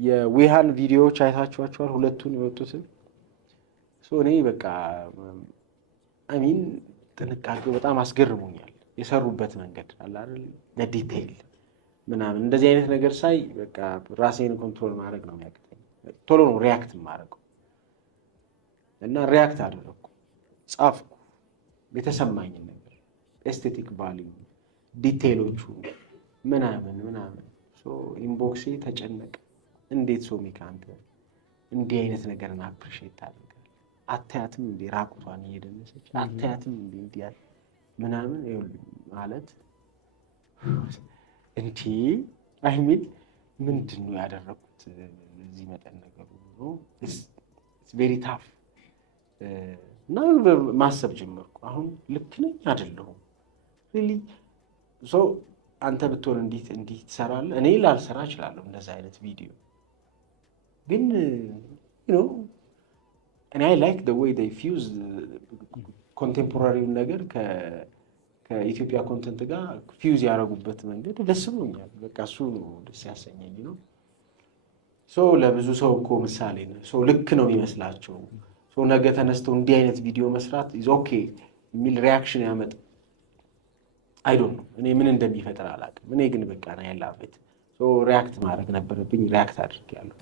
የዊሃን ቪዲዮዎች አይታችኋቸዋል? ሁለቱን የወጡትን እኔ በቃ አሚን ጥንቃቄው በጣም አስገርሞኛል። የሰሩበት መንገድ አለ አይደል? ለዲቴይል ምናምን እንደዚህ አይነት ነገር ሳይ በቃ ራሴን ኮንትሮል ማድረግ ነው የሚያቅተኝ። ቶሎ ነው ሪያክት ማድረገው እና ሪያክት አደረኩ፣ ጻፍኩ የተሰማኝን ነገር ኤስቴቲክ ቫልዩ ዲቴይሎቹ ምናምን ኢንቦክሴ ተጨነቀ። እንዴት ሶሚካ አንተ እንዲህ አይነት ነገርን አፕሪሼት ታደርጋለህ? አታያትም እንዴ ራቁቷን እየደነሰች? አታያትም እንዴ እንዲህ ያለ ምናምን ማለት እንዴ አይሚን ምንድን ነው ያደረኩት እዚህ መጠን ነገሩ ነው። ኢትስ ቬሪ ታፍ እና ማሰብ ጀመርኩ። አሁን ልክ ነኝ አይደለሁም? ሪሊ አንተ ብትሆን እንዲህ ትሰራለህ? እኔ ላልሰራ እችላለሁ እንደዛ አይነት ቪዲዮ ግን እኔ አይ ላይክ ዘ ዌይ ዴይ ፊውዝ ኮንቴምፖራሪውን ነገር ከኢትዮጵያ ኮንተንት ጋር ፊውዝ ያደረጉበት መንገድ ደስ ብሎኛል። በቃ እሱ ደስ ያሰኘኝ ነው። ለብዙ ሰው እኮ ምሳሌ ነው። ልክ ነው የሚመስላቸው ነገ ተነስተው እንዲህ አይነት ቪዲዮ መስራት ኢዝ ኦኬ የሚል ሪያክሽን ያመጣ አይ ዶንት ኖ እኔ ምን እንደሚፈጠር አላውቅም። እኔ ግን በቃ ነው ያላበት ሪያክት ማድረግ ነበረብኝ። ሪያክት አድርጌያለሁ።